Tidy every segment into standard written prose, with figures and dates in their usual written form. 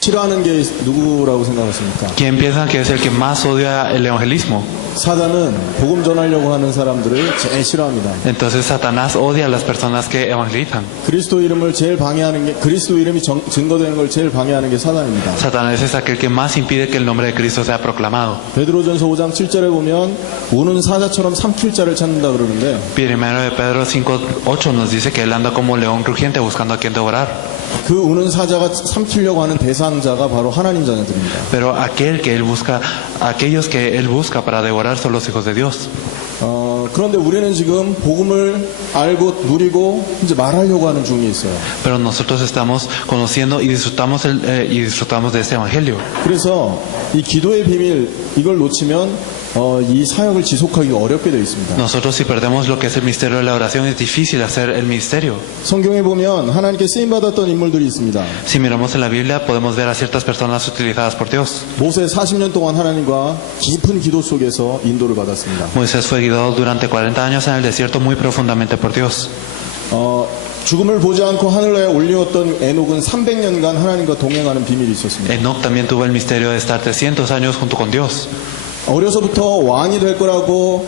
싫어하는 게 누구라고 생각하십니까? ¿Quién piensan que es el que más odia el evangelismo? 사단은 복음 전하려고 하는 사람들을 제일 싫어합니다. Entonces Satanás odia a las personas que evangelizan. 그리스도 이름을 제일 방해하는 게, 그리스도 이름이 증거되는 걸 제일 방해하는 게 사단입니다. Satanás es aquel que más impide que el nombre de Cristo sea proclamado. 베드로전서 5장 7절에 보면 우는 사자처럼 삼킬 자를 찾는다 그러는데 Primero de Pedro 5:8 nos dice que él anda como león rugiente buscando a quien devorar. 그 우는 사자가 삼키려고 하는 대상자가 바로 하나님 자녀들입니다. Pero aquellos que él busca para devorar son los hijos de Dios. 그런데 우리는 지금 복음을 알고 누리고 이제 말하려고 하는 중에 있어요. Pero nosotros estamos conociendo y disfrutamos de este evangelio. 그래서 이 기도의 비밀 이걸 놓치면 이 사역을 지속하기 어렵게 되어 있습니다. Nosotros si perdemos lo que es el misterio de la oración es difícil hacer el ministerio. 성경에 보면 하나님께 쓰임 받았던 인물들이 있습니다. Si miramos en la Biblia podemos ver a ciertas personas utilizadas por Dios. 모세 40년 동안 하나님과 깊은 기도 속에서 인도를 받았습니다. Moisés fue guiado durante 40 años en el desierto muy profundamente por Dios. 죽음을 보지 않고 하늘에 올리웠던 에녹은 300년간 하나님과 동행하는 비밀이 있었습니다. Enoc también tuvo el misterio de estar 300 años junto con Dios. 어려서부터 왕이 될 거라고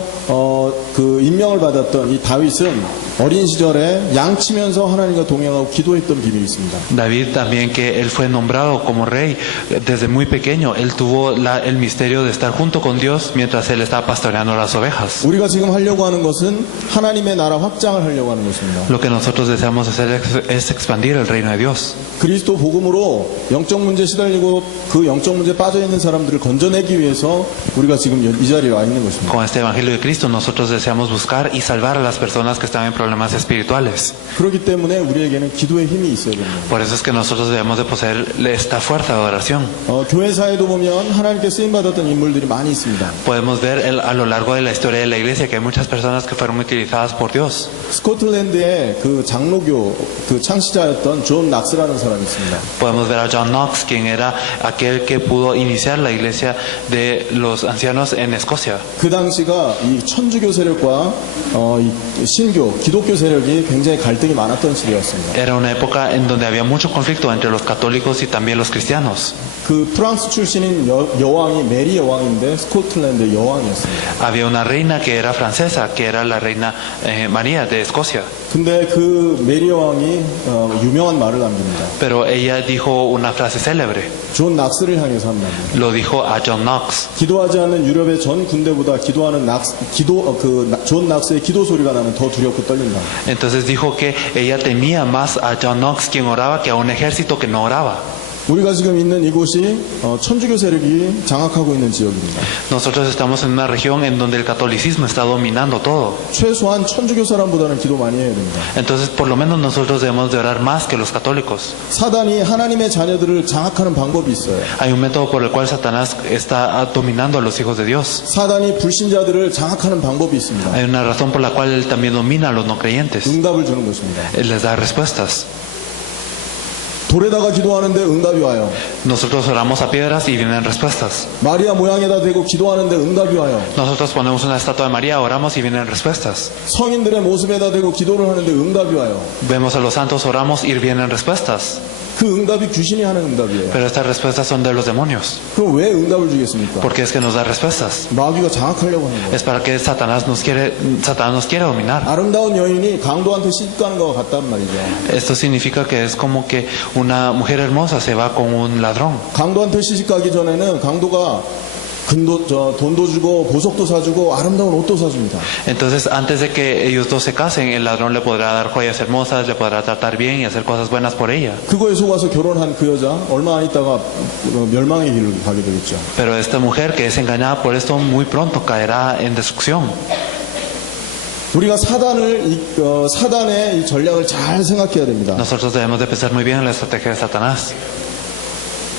그 임명을 받았던 이 다윗은 어린 시절에 양치면서 하나님과 동행하고 기도했던 비밀이 있습니다. David también, que él fue nombrado como rey desde muy pequeño, él tuvo el misterio de estar junto con Dios mientras él estaba pastoreando las ovejas. 우리가 지금 하려고 하는 것은 하나님의 나라 확장을 하려고 하는 것입니다. Lo que nosotros deseamos hacer es expandir el reino de Dios. 그리스도 복음으로 영적 문제 시달리고 그 영적 문제에 빠져 있는 사람들을 건져내기 위해서 우리가 지금 이 자리에 와 있는 것입니다. Con este evangelio de Cristo nosotros deseamos buscar y salvar a las personas que están en problemas espirituales. 그렇기 때문에 우리에게는 기도의 힘이 있어야 됩니다. Por eso es que nosotros debemos de poseer esta fuerza de oración. 교회사에도 보면 하나님께 쓰임 받았던 인물들이 많이 있습니다. Podemos ver a lo largo de la historia de la iglesia que hay muchas personas que fueron utilizadas por Dios. 스코틀랜드의 그 장로교 그 창시자였던 존 낙스라는 사람이 있습니다. Podemos ver a John Knox, quien era aquel que pudo iniciar la iglesia de los ancianos en Escocia. 그 당시가 이 천주교 세력과 이 신교, 기독교 세력이 굉장히 갈등이 많았던 시대였습니다. Era una época en donde había mucho conflicto entre los católicos y también los cristianos. 그 프랑스 출신인 여왕이 메리 여왕인데 스코틀랜드 여왕이었습니다. Había una reina que era francesa, que era la reina María de Escocia. 근데 그 메리 여왕이 유명한 말을 남깁니다. Pero ella dijo una frase célebre. 존 낙스를 향해서 한 말입니다. Lo dijo a John Knox. 기도하지 않는 유럽의 전 군대보다 기도하는 존 낙스의 기도 소리가 나면 더 두렵고 떨린다. Entonces dijo que ella temía más a John Knox, quien oraba, que a un ejército que no oraba. 우리가 지금 있는 이곳이 천주교 세력이 장악하고 있는 지역입니다. Nosotros estamos en una región en donde el catolicismo está dominando todo. 최소한 천주교 사람보다는 기도 많이 해야 됩니다. Entonces, por lo menos nosotros debemos de orar más que los católicos. 사단이 하나님의 자녀들을 장악하는 방법이 있어요. Hay un método por el cual Satanás está dominando a los hijos de Dios. 사단이 불신자들을 장악하는 방법이 있습니다. Hay una razón por la cual él también domina a los no creyentes. 응답을 주는 것입니다. Él les da respuestas. 돌에다가 기도하는데 응답이 와요. Nosotros oramos a piedras y vienen respuestas. 마리아 모양에다 대고 기도하는데 응답이 와요. Nosotros ponemos una estatua de María, oramos y vienen respuestas. 성인들의 모습에다 대고 기도를 하는데 응답이 와요. Vemos a los santos, oramos y vienen respuestas. 그 응답이 귀신이 하는 응답이에요. Pero estas respuestas son de los demonios. 그럼 왜 응답을 주겠습니까? ¿Por qué es que nos da respuestas? 마귀가 장악하려고 하는 거예요. Es para que Satanás nos quiere dominar. 아름다운 여인이 강도한테 시집가는 것과 같단 말이죠. Esto significa que es como que una mujer hermosa se va con un ladrón. 강도한테 시집가기 전에는 강도가 돈도 주고 보석도 사주고 아름다운 옷도 사줍니다. Entonces, antes de que ellos dos se casen, el ladrón le podrá dar joyas hermosas, le podrá tratar bien y hacer cosas buenas por ella. 그거에 속아서 결혼한 그 여자 얼마 안 있다가 멸망의 길로 가게 되겠죠. Pero esta mujer que es engañada por esto muy pronto caerá en destrucción. 우리가 사단의 이 전략을 잘 생각해야 됩니다. Nosotros debemos de pensar muy bien en la estrategia de Satanás.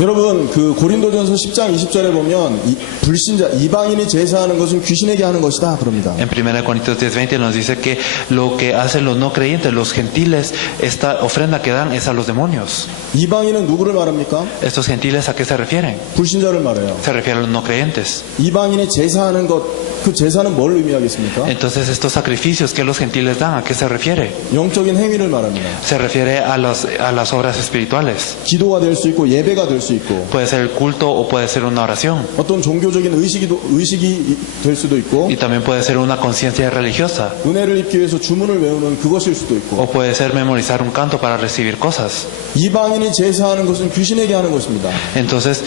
여러분 그 고린도전서 10장 20절에 보면 불신자 이방인이 제사하는 것은 귀신에게 하는 것이다 그럽니다. En 1 Corintios 10:20 nos dice que lo que hacen los no creyentes, los gentiles, esta ofrenda que dan es a los demonios. 이방인은 누구를 말합니까? ¿Estos gentiles a qué se refieren? 불신자를 말해요. Se refieren a los no creyentes. 이방인이 제사하는 것 그 제사는 뭘 의미하겠습니까? Entonces, estos sacrificios que los gentiles dan, ¿a qué se refiere? 영적인 행위를 말합니다. Se refiere a las obras espirituales. 기도가 될 수 있고 예배가 될 수 있고 Puede ser el culto o puede ser una oración. 어떤 종교적인 의식이 될 수도 있고 Y también puede ser una conciencia religiosa. 은혜를 입기 위해서 주문을 외우는 그것일 수도 있고 O puede ser memorizar un canto para recibir cosas. 이방인이 제사하는 것은 귀신에게 하는 것입니다. Entonces,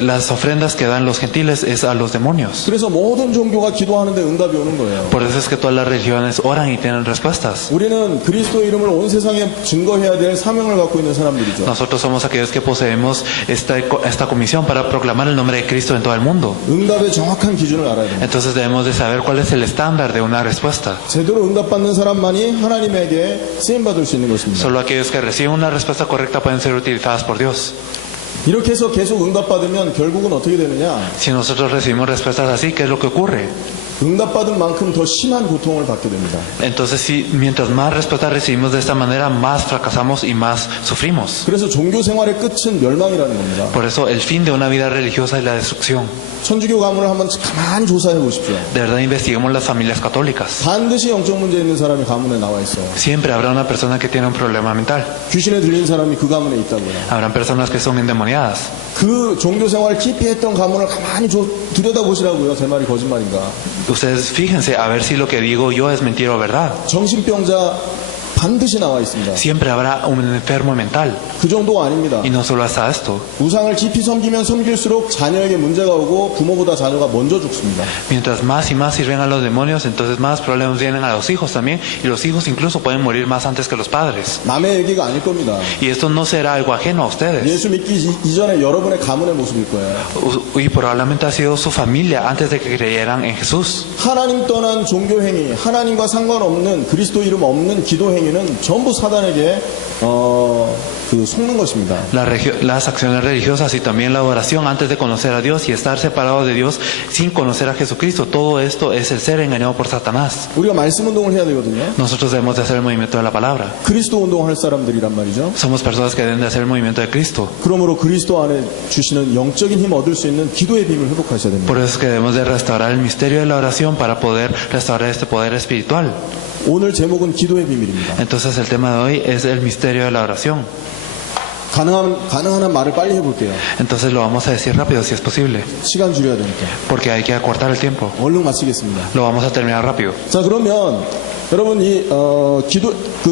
las ofrendas que dan los gentiles es a los demonios. 그래서 모든 종교가 기도하는데 응답이 오는 거예요. Por eso es que todas las religiones oran y tienen respuestas. 우리는 그리스도 이름을 온 세상에 증거해야 될 사명을 갖고 있는 사람들이죠. Nosotros somos aquellos que poseemos esta comisión para proclamar el nombre de Cristo en todo el mundo. 응답의 정확한 기준을 알아야 됩니다. Entonces debemos de saber cuál es el estándar de una respuesta. 제대로 응답받는 사람만이 하나님에게 쓰임받을 수 있는 것입니다. Solo aquellos que reciben una respuesta correcta pueden ser utilizadas por Dios. 이렇게 해서 계속 응답받으면 결국은 어떻게 되느냐? Si nosotros recibimos respuestas así, ¿qué es lo que ocurre? 응답받은 만큼 더 심한 고통을 받게 됩니다. Entonces, mientras más respuestas recibimos de esta manera, más fracasamos y más sufrimos. 그래서 종교 생활의 끝은 멸망이라는 겁니다. Por eso, el fin de una vida religiosa es la destrucción. 천주교 가문을 한번 가만히 조사해 보십시오. De verdad, investiguemos las familias católicas. 반드시 영적 문제 있는 사람이 가문에 나와 있어요. Siempre habrá una persona que tiene un problema mental. 귀신에 들린 사람이 그 가문에 있다고요. Habrán personas que son endemoniadas. 그 종교 생활을 깊이 했던 가문을 가만히 들여다보시라고요. 제 말이 거짓말인가. Ustedes fíjense a ver si lo que digo yo es mentira o verdad. 정신병자 반드시 나와 있습니다. Siempre habrá un enfermo mental. 그 정도가 아닙니다. Y no solo hasta esto. 우상을 깊이 섬기면 섬길수록 자녀에게 문제가 오고 부모보다 자녀가 먼저 죽습니다. Mientras más y más sirven a los demonios, entonces más problemas vienen a los hijos también. Y los hijos incluso pueden morir más antes que los padres. 남의 얘기가 아닐 겁니다. Y esto no será algo ajeno a ustedes. 예수 믿기 이전에 여러분의 가문의 모습일 거예요. Y probablemente ha sido su familia antes de que creyeran en Jesús. 하나님 떠난 종교 행위, 하나님과 상관없는 그리스도 이름 없는 기도 행위는 전부 사단에게 속는 것입니다. Las acciones religiosas y también la oración antes de conocer a Dios y estar separado de Dios sin conocer a Jesucristo, todo esto es el ser engañado por Satanás. 우리가 말씀 운동을 해야 되거든요. Nosotros debemos de hacer el movimiento de la palabra. 그리스도 운동할 사람들이란 말이죠. Somos personas que deben de hacer el movimiento de Cristo. 그러므로 그리스도 안에 주시는 영적인 힘 얻을 수 있는 기도의 힘을 회복하셔야 됩니다. Por eso es que debemos de restaurar el misterio de la oración para poder restaurar este poder espiritual. 오늘 제목은 기도의 비밀입니다. Entonces el tema de hoy es el misterio de la oración. 가능한 한 말을 빨리 해볼게요. Entonces lo vamos a decir rápido si es posible, 시간 줄여야 되니까. porque hay que acortar el tiempo. 얼른 마치겠습니다. Lo vamos a terminar rápido. 자, 그러면 여러분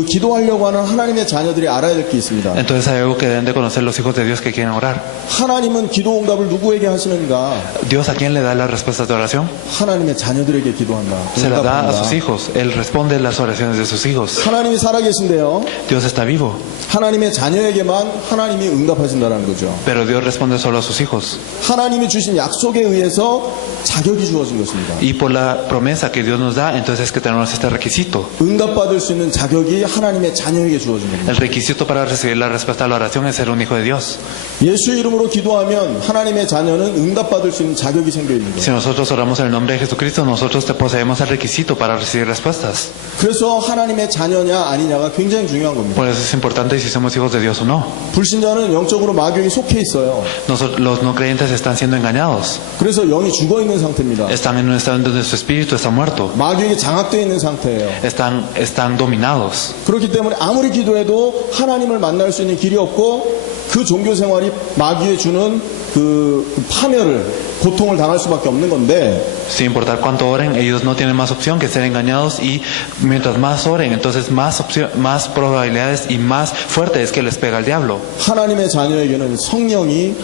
기도하려고 하는 하나님의 자녀들이 알아야 될 게 있습니다. Entonces hay algo que deben de conocer los hijos de Dios que quieren orar. 하나님은 기도 응답을 누구에게 하시는가? Dios, ¿a quién le da las respuestas de oración? 하나님의 자녀들에게 기도한다. Se la da a sus 응답한다. hijos. Él responde las oraciones de sus hijos. 하나님이 살아계신데요. Dios está vivo, 하나님의 자녀에게만 하나님이 응답하신다는 거죠. pero Dios responde solo a sus hijos. 하나님이 주신 약속에 의해서 자격이 주어진 것입니다. Y por la promesa que Dios nos da, entonces es que tenemos este requisito. 응답받을 수 있는 자격이 하나님의 자녀에게 주어진 겁니다. El requisito para recibir la respuesta a la oración es ser un hijo de Dios. 예수 이름으로 기도하면 하나님의 자녀는 응답받을 수 있는 자격이 생겨 있는 거예요. Si nosotros oramos en el nombre de Jesucristo, nosotros te poseemos el requisito para recibir respuestas. 그래서 하나님의 자녀냐 아니냐가 굉장히 중요한 겁니다. Por eso es importante si somos hijos de Dios o no. 불신자는 영적으로 마귀에게 속해 있어요. Los no creyentes están siendo engañados. 그래서 영이 죽어 있는 상태입니다. Están en un estado donde su espíritu está muerto. 마귀에게 장악되어 있는 상태예요. Están dominados. 그렇기 때문에 아무리 기도해도 하나님을 만날 수 있는 길이 없고 그 종교 생활이 마귀에 주는 그 파멸을 고통을 당할 수밖에 없는 건데 Sin importar cuánto oren, ellos no tienen más opción que ser engañados y mientras más oren, entonces más probabilidades y más fuerte es que les pega el diablo. 하나님의 자녀에게는 성령이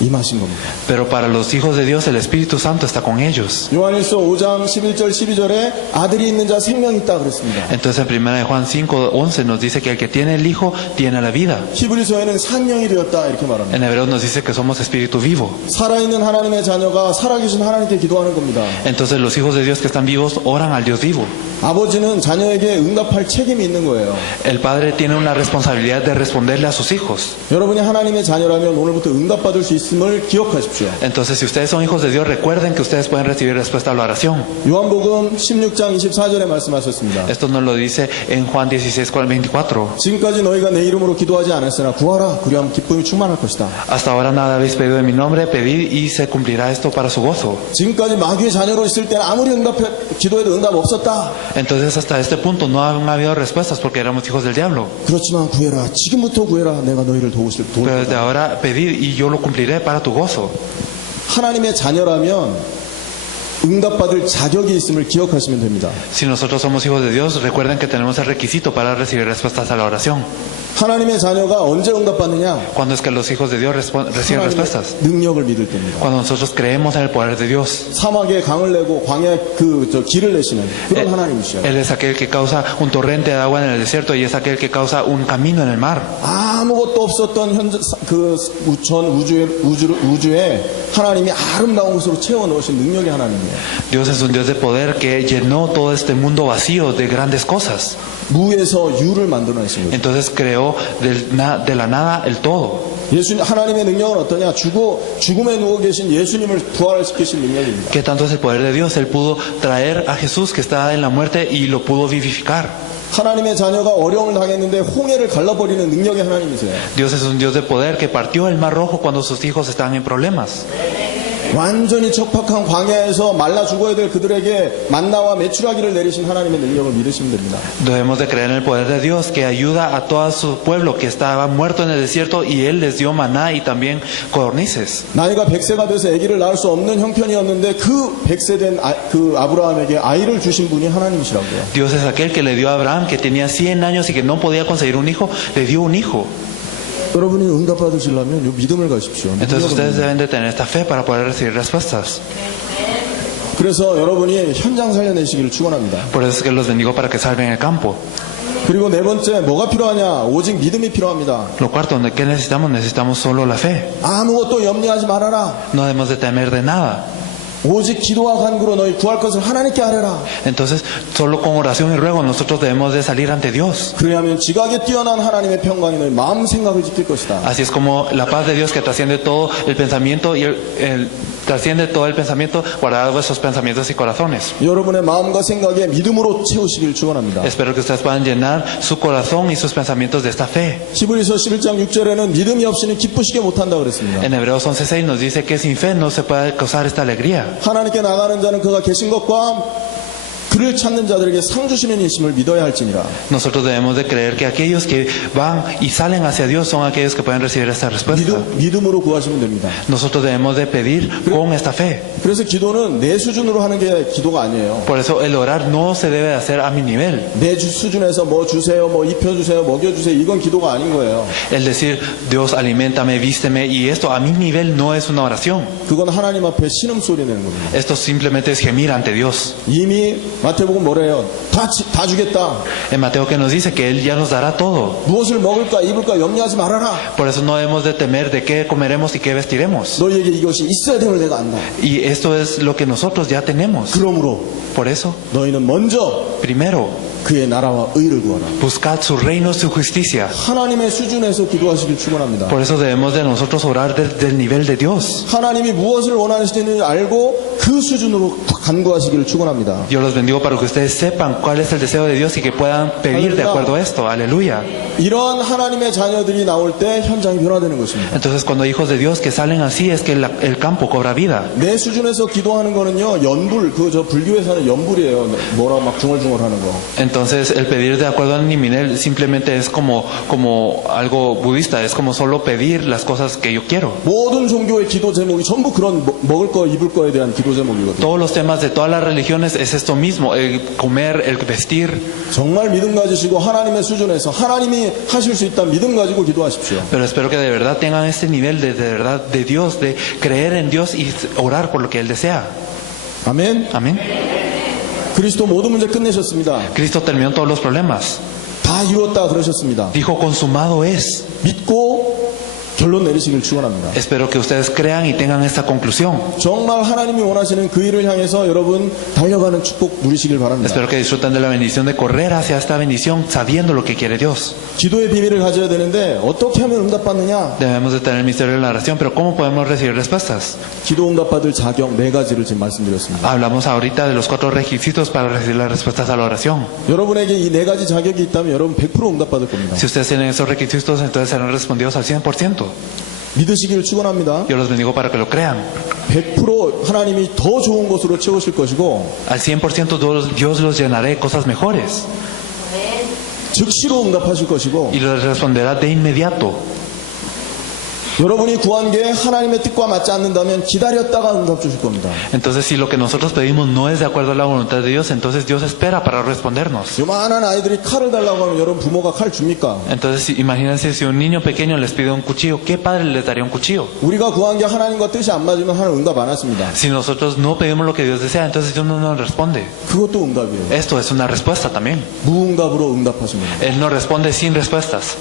임하신 겁니다. Pero para los hijos de Dios, el Espíritu Santo está con ellos. 요한일서 5장 11절 12절에 아들이 있는 자 생명이 있다 그랬습니다. Entonces en 1 Juan 5:11 nos dice que el que tiene el Hijo tiene la vida. 히브리서에는 산령이 되었다 이렇게 말합니다. En Hebreos nos dice que somos espíritu vivo. 살아있는 하나님의 자녀가 살아계신 하나님께 기도하는 겁니다. Entonces los hijos de Dios que están vivos oran al Dios vivo. 아버지는 자녀에게 응답할 책임이 있는 거예요. El Padre tiene una responsabilidad de responderle a sus hijos. 여러분이 하나님의 자녀라면 오늘부터 응답받을 수 있음을 기억하십시오. Entonces, si ustedes son hijos de Dios, recuerden que ustedes pueden recibir respuesta a la oración. 요한복음 16장 24절에 말씀하셨습니다. Esto nos lo dice en Juan 16:24. 지금까지 너희가 내 이름으로 기도하지 않았으나 구하라 그리하면 기쁨이 충만할 것이다. Hasta ahora nada habéis pedido en mi nombre, pedid y se cumplirá esto para su gozo. 지금까지 마귀의 자녀로 있을 때는 아무리 기도해도 응답 없었다. Entonces, hasta este punto no han habido respuestas porque éramos hijos del diablo. 그렇지만 구해라. 지금부터 구해라. 내가 너희를 도울 Pero desde 거다. ahora pedid y yo lo cumpliré para tu gozo. 하나님의 자녀라면 응답받을 자격이 있음을 기억하시면 됩니다. Si nosotros somos hijos de Dios, recuerden que tenemos el requisito para recibir respuestas a la oración. 하나님의 자녀가 언제 응답받느냐? ¿Cuándo es que los hijos de Dios reciben respuestas? 능력을 믿을 때입니다. Cuando nosotros creemos en el poder de Dios. 사막에 강을 내고 광야에 길을 내시는 그런 하나님이시죠. Él es aquel que causa un torrente de agua en el desierto y es aquel que causa un camino en el mar. 아무것도 없었던 전 우주에 하나님이 아름다운 것으로 채워 넣으신 능력의 하나님이에요. Dios es un Dios de poder que llenó todo este mundo vacío de grandes cosas. 무에서 유를 만들어내신 거죠. Entonces creó de la nada el todo. 하나님의 능력은 어떠냐? 죽음에 누워 계신 예수님을 부활시키신 능력입니다. ¿Qué tanto es el poder de Dios? Él pudo traer a Jesús que estaba en la muerte y lo pudo vivificar. 하나님의 자녀가 어려움을 당했는데 홍해를 갈라버리는 능력의 하나님이세요. Dios es un Dios de poder que partió el mar rojo cuando sus hijos estaban en problemas. 완전히 척박한 광야에서 말라 죽어야 될 그들에게 만나와 메추라기를 내리신 하나님의 능력을 믿으시면 됩니다. Debemos de creer en el poder de Dios que ayuda a todo su pueblo que estaba muerto en el desierto y Él les dio maná y también codornices. 나이가 100세가 돼서 아기를 낳을 수 없는 형편이었는데 그 100세 된 그 아브라함에게 아이를 주신 분이 하나님이시라고요. Dios es aquel que le dio a Abraham que tenía 100 años y que no podía conseguir un hijo, le dio un hijo. 여러분이 응답받으시려면 이 믿음을 가십시오. Entonces ustedes deben de tener esta fe para poder recibir respuestas. 그래서 여러분이 현장 살려내시기를 축원합니다. Por eso es que los bendigo para que salven el campo. 그리고 네 번째 뭐가 필요하냐? 오직 믿음이 필요합니다. Lo cuarto, ¿qué necesitamos? Necesitamos solo la fe. 아무것도 염려하지 말아라. No debemos de temer de nada. 오직 기도와 간구로 너희 구할 것을 하나님께 하래라. Entonces, solo con oración y ruego nosotros debemos de salir ante Dios. 그래야면 지각에 뛰어난 하나님의 평강이 너희 마음 생각을 지킬 것이다. Así es como la paz de Dios que trasciende todo el pensamiento y trasciende todo el pensamiento, guardad vuestros pensamientos y corazones. 여러분의 마음과 생각에 믿음으로 채우시길 축원합니다. Espero que ustedes puedan llenar su corazón y sus pensamientos de esta fe. 히브리서 11장 6절에는 믿음이 없이는 기쁘시게 못한다 그랬습니다. En Hebreos 11:6 nos dice que sin fe no se puede causar esta alegría. 하나님께 나가는 자는 그가 계신 것과 그를 찾는 자들에게 상 주시는 이심을 믿어야 할지니라. Nosotros debemos de creer que aquellos que van y salen hacia Dios son aquellos que pueden recibir esta respuesta. 믿음으로 구하시면 됩니다. Nosotros debemos de pedir con esta fe. 그래서 기도는 내 수준으로 하는 게 기도가 아니에요. Por eso el orar no se debe de hacer a mi nivel. 내 수준에서 뭐 주세요, 뭐 입혀주세요, 먹여주세요, 이건 기도가 아닌 거예요. El decir, Dios, aliméntame, vísteme, y esto a mi nivel no es una oración. 그건 하나님 앞에 신음소리 내는 겁니다. Esto simplemente es gemir ante Dios. 이미 마태복음 뭐래요? 다 주겠다. En Mateo que nos dice que Él ya nos dará todo. 무엇을 먹을까 입을까 염려하지 말아라. Por eso no debemos de temer de qué comeremos y qué vestiremos. 너희에게 이것이 있어야 됨을 내가 안다. Y esto es lo que nosotros ya tenemos. 그러므로 Por eso, 너희는 먼저 primero, 그의 나라와 의를 구하라. buscad su reino, su justicia. 하나님의 수준에서 기도하시길 축원합니다. Por eso debemos de nosotros orar del nivel de Dios. 하나님이 무엇을 원하시는지 알고 그 수준으로 간구하시기를 축원합니다. Yo los bendigo para que ustedes sepan cuál es el deseo de Dios y que puedan pedir de acuerdo a esto. Aleluya. 이런 하나님의 자녀들이 나올 때 현장이 변화되는 것입니다. Entonces cuando hay hijos de Dios que salen así es que el campo cobra vida. 내 수준에서 기도하는 거는요, 연불, 저 불교에서는 연불이에요. 뭐라고 막 중얼중얼하는 거. Entonces el pedir de acuerdo a mi nivel simplemente es como algo budista, es como solo pedir las cosas que yo quiero. 모든 종교의 기도 제목이 전부 그런 먹을 거, 입을 거에 대한 기도 제목이거든요. Todos los temas de todas las religiones es esto mismo, el comer, el vestir. 정말 믿음 가지시고 하나님의 수준에서 하나님이 하실 수 있다는 믿음 가지고 기도하십시오. Pero espero que de verdad tengan este nivel de verdad de Dios, de creer en Dios y orar por lo que Él desea. 아멘. Amén. 그리스도 모든 문제 끝내셨습니다. Cristo terminó todos los problemas. 다 이루었다 그러셨습니다. Dijo, consumado es. 믿고 결론 내리시길 축원합니다. Espero que ustedes crean y tengan esta conclusión. 정말 하나님이 원하시는 그 일을 향해서 여러분 달려가는 축복 누리시길 바랍니다. Espero que disfruten de la bendición de correr hacia esta bendición sabiendo lo que quiere Dios. 기도의 비밀을 가져야 되는데 어떻게 하면 응답받느냐? Debemos de tener el misterio de la oración, pero ¿cómo podemos recibir respuestas? 기도 응답받을 자격 4가지를 지금 말씀드렸습니다. Hablamos ahorita de los 4 requisitos para recibir las respuestas a la oración. 여러분에게 이 4가지 자격이 있다면 여러분 100% 응답받을 겁니다. Si ustedes tienen esos requisitos, entonces serán respondidos al 100%. 믿으시기를 축원합니다. Yo los bendigo para que lo crean. 100% 하나님이 더 좋은 것으로 채우실 것이고 Al 100% Dios los llenará de cosas mejores 즉시로 응답하실 것이고 y les responderá de inmediato. 여러분이 구한 게 하나님의 뜻과 맞지 않는다면 기다렸다가 응답 주실 겁니다. Entonces, si lo que nosotros pedimos no es de acuerdo a la voluntad de Dios, entonces Dios espera para respondernos. 요만한 아이들이 칼을 달라고 하면 여러분 부모가 칼 줍니까? Entonces, imagínense si un niño pequeño les pide un cuchillo, ¿qué padre les daría un cuchillo? 우리가 구한 게 하나님과 뜻이 안 맞으면 하나님 응답 안 하십니다. Si nosotros no pedimos lo que Dios desea, entonces Dios no nos responde. 그것도 응답이에요. Esto es una respuesta también. 무응답으로 응답하십니다. Él no responde sin respuestas.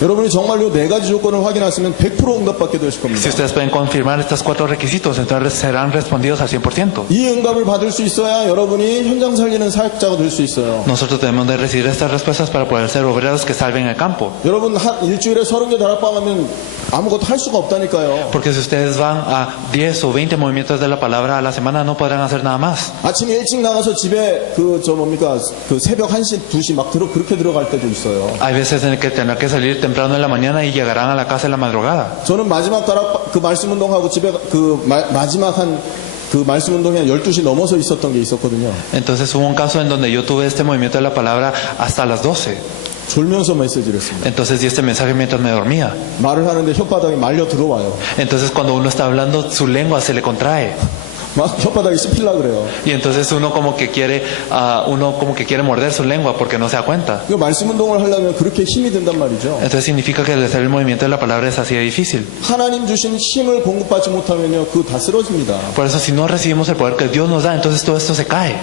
여러분이 정말로 4가지 조건을 확인하시면 100% 응답받게 되실 겁니다. Si ustedes pueden confirmar estos 4 requisitos, entonces serán respondidos al 100%. 이 응답을 받을 수 있어야 여러분이 현장 살리는 사역자가 될 수 있어요. Nosotros debemos de recibir estas respuestas para poder ser obreros que salven el campo. 여러분 일주일에 30개 다락방 하면 아무것도 할 수가 없다니까요. Porque si ustedes van a 10 o 20 movimientos de la palabra a la semana, no podrán hacer nada más. 아침에 일찍 나가서 집에 그 새벽 1시, 2시 막 그렇게 들어갈 때도 있어요. Hay veces en que tendrán que salir temprano en la mañana y llegarán a la casa en la madrugada. 저는 마지막 다락방 그 말씀 운동하고 집에 마지막 그 말씀 운동이 한 12시 넘어서 있었던 게 있었거든요. Entonces hubo un caso en donde yo tuve este movimiento de la palabra hasta las 12. 졸면서 메시지를 했습니다. Entonces di este mensaje mientras me dormía. 말을 하는데 혓바닥이 말려 들어와요. Entonces cuando uno está hablando, su lengua se le contrae. 막 혓바닥이 씹히려 그래요. Y entonces uno como que quiere morder su lengua porque no se da cuenta. 그 말씀 운동을 하려면 그렇게 힘이 든단 말이죠. Entonces significa que el hacer el movimiento de la palabra es así de difícil. 하나님 주신 힘을 공급받지 못하면요, 그거 다 쓰러집니다. Por eso si no recibimos el poder que Dios nos da, entonces todo esto se cae.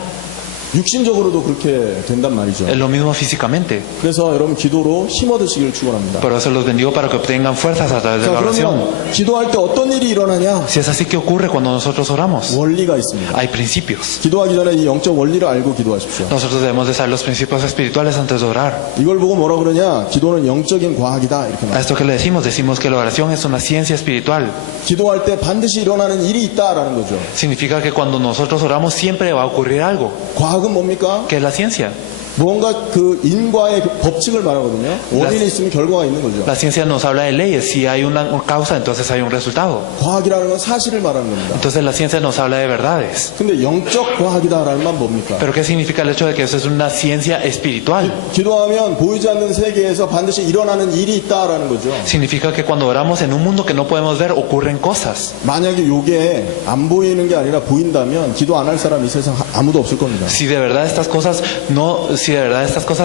육신적으로도 그렇게 된단 말이죠. Es lo mismo físicamente. 그래서 여러분 기도로 힘 얻으시길 축원합니다. Por eso los bendigo para que obtengan fuerzas a través de 자, la oración. 그러면 기도할 때 어떤 일이 일어나냐? Si es así, ¿qué ocurre cuando nosotros oramos? 원리가 있습니다. Hay principios. 기도하기 전에 이 영적 원리를 알고 기도하십시오. Nosotros debemos de saber los principios espirituales antes de orar. 이걸 보고 뭐라 그러냐? 기도는 영적인 과학이다 이렇게 A 말해요. esto que le decimos que la oración es una ciencia espiritual. 기도할 때 반드시 일어나는 일이 있다라는 거죠. Significa que cuando nosotros oramos siempre va a ocurrir algo. 과학은 뭡니까? ¿Qué es la ciencia? 뭔가 그 인과의 법칙을 말하거든요. 원인이 있으면 결과가 있는 거죠. La ciencia nos habla de leyes. Si hay una causa, entonces hay un resultado. 과학이라는 건 사실을 말하는 겁니다. Entonces la ciencia nos habla de verdades. 근데 영적 과학이다라는 건 뭡니까? Pero ¿qué significa el hecho de que eso es una ciencia espiritual? 기도하면 보이지 않는 세계에서 반드시 일어나는 일이 있다라는 거죠. Significa que cuando oramos en un mundo que no podemos ver, ocurren cosas. 만약에 이게 안 보이는 게 아니라 보인다면 기도 안 할 사람 이 세상 아무도 없을 겁니다. Si de verdad estas cosas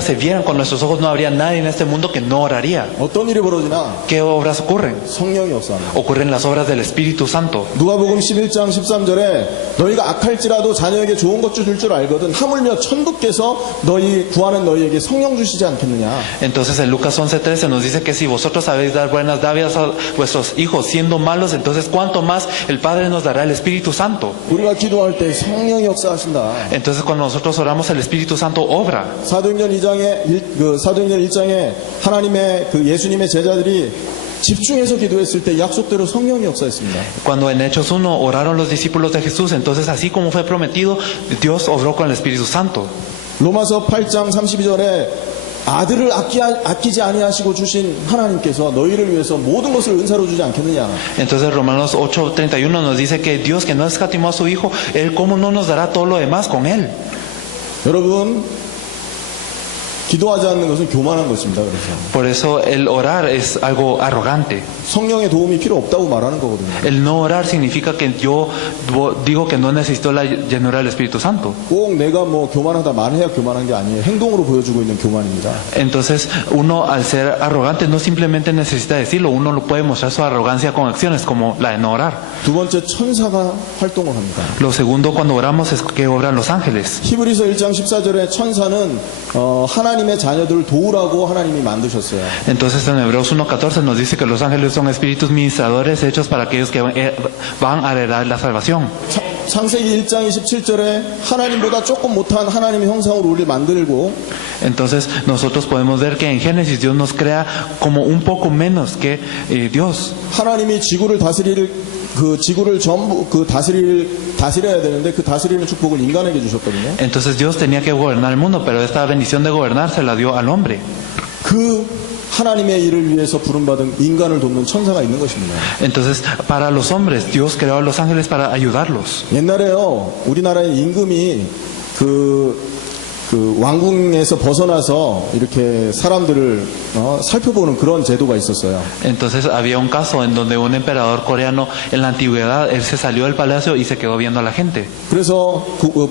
se vieran con nuestros ojos, no habría nadie en este mundo que no oraría. 어떤 일이 벌어지나? ¿Qué obras ocurren? 성령이 역사합니다. Ocurren las obras del Espíritu Santo. 누가복음 11장 13절에 너희가 악할지라도 자녀에게 좋은 것 줄 줄 알거든 하물며 천국께서 구하는 너희에게 성령 주시지 않겠느냐. Entonces en Lucas 11:13 nos dice que si vosotros sabéis dar buenas dádivas a vuestros hijos siendo malos, entonces cuánto más el Padre nos dará el Espíritu Santo. 우리가 기도할 때 성령이 역사하신다. Entonces cuando nosotros oramos, el Espíritu Santo obra. 사도행전 1장에 하나님의 예수님의 제자들이 집중해서 기도했을 때 약속대로 성령이 역사했습니다. Cuando en Hechos 1 oraron los discípulos de Jesús, entonces así como fue prometido, Dios obró con el Espíritu Santo. 로마서 8장 32절에 아들을 아끼지 아니하시고 주신 하나님께서 너희를 위해서 모든 것을 은사로 주지 않겠느냐. Entonces Romanos 8:31 nos dice que Dios, que no escatimó a su Hijo, Él cómo no nos dará todo lo demás con Él. 여러분, 기도하지 않는 것은 교만한 것입니다. 그래서 Por eso el orar es algo arrogante. 성령의 도움이 필요 없다고 말하는 거거든요. El no orar significa que yo digo que no necesito la llenura del Espíritu Santo. 꼭 내가 교만하다 말해야 교만한 게 아니에요. 행동으로 보여주고 있는 교만입니다. Entonces uno al ser arrogante no simplemente necesita decirlo, uno lo puede mostrar su arrogancia con acciones como la de no orar. 두 번째, 천사가 활동을 합니다. Lo segundo cuando oramos es que obran los ángeles. 히브리서 1장 14절에 천사는 하나님 하나님의 자녀들을 도우라고 하나님이 만드셨어요. Entonces en Hebreos 1:14 nos dice que los ángeles son espíritus ministradores hechos para aquellos que van a heredar la salvación. 창세기 1장 27절에 하나님보다 조금 못한 하나님의 형상으로 우리를 만들고 Entonces nosotros podemos ver que en Génesis Dios nos crea como un poco menos que Dios. 하나님이 지구를 지구를 전부 다스려야 되는데 그 다스리는 축복을 인간에게 주셨거든요. Entonces Dios tenía que gobernar el mundo, pero esta bendición de gobernar se la dio al hombre. 그 하나님의 일을 위해서 부름받은 인간을 돕는 천사가 있는 것입니다. Entonces para los hombres Dios creó a los ángeles para ayudarlos. 옛날에요, 우리나라의 임금이 그 왕궁에서 벗어나서 이렇게 사람들을 살펴보는 그런 제도가 있었어요. Entonces había un caso en donde un emperador coreano en la antigüedad él se salió del palacio y se quedó viendo a la gente. 그래서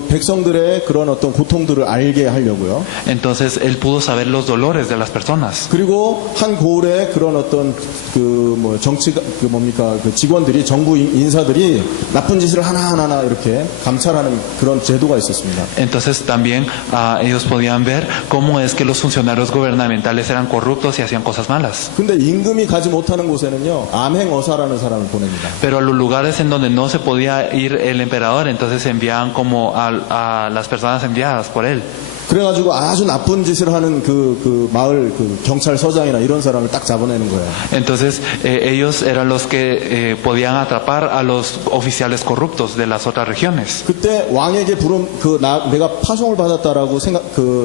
백성들의 그런 어떤 고통들을 알게 하려고요. Entonces él pudo saber los dolores de las personas. 그리고 한 고을에 그런 어떤 직원들이 정부 인사들이 나쁜 짓을 하나하나 이렇게 감찰하는 그런 제도가 있었습니다. Entonces también ellos podían ver cómo es que los funcionarios gubernamentales eran corruptos y hacían cosas malas. 근데 임금이 가지 못하는 곳에는요, 암행어사라는 사람을 보냅니다. Pero a los lugares en donde no se podía ir el emperador, entonces enviaban como a las personas enviadas por él. 그래가지고 아주 나쁜 짓을 하는 그 마을 경찰서장이나 이런 사람을 딱 잡아내는 거예요. Entonces ellos eran los que podían atrapar a los oficiales corruptos de las otras regiones. 그때 왕에게 내가 파송을 받았다라고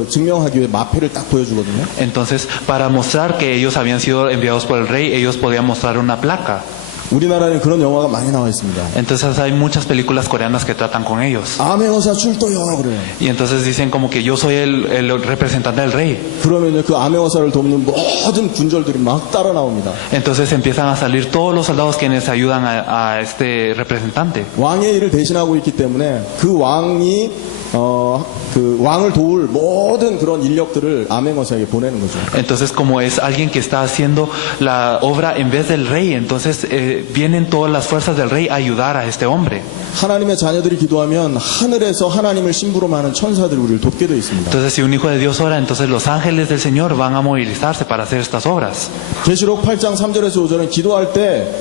증명하기 위해 마패를 딱 보여주거든요. Entonces para mostrar que ellos habían sido enviados por el rey, ellos podían mostrar una placa. 우리나라에는 그런 영화가 많이 나와 있습니다. Entonces hay muchas películas coreanas que tratan con ellos. 암행어사 출도요 그래요. Y entonces dicen como que yo soy el representante del rey. 그러면 그 암행어사를 돕는 모든 군졸들이 막 따라 나옵니다. Entonces empiezan a salir todos los soldados quienes ayudan a este representante. 왕의 일을 대신하고 있기 때문에 그 왕이 그 왕을 도울 모든 그런 인력들을 암행어사에게 보내는 거죠. Entonces como es alguien que está haciendo la obra en vez del rey, entonces vienen todas las fuerzas del rey a ayudar a este hombre. 하나님의 자녀들이 기도하면 하늘에서 하나님을 심부름하는 천사들이 우리를 돕게 되어 있습니다. Entonces si un hijo de Dios ora, entonces los ángeles del Señor van a movilizarse para hacer estas obras. 계시록 8장 3절에서 5절은 기도할 때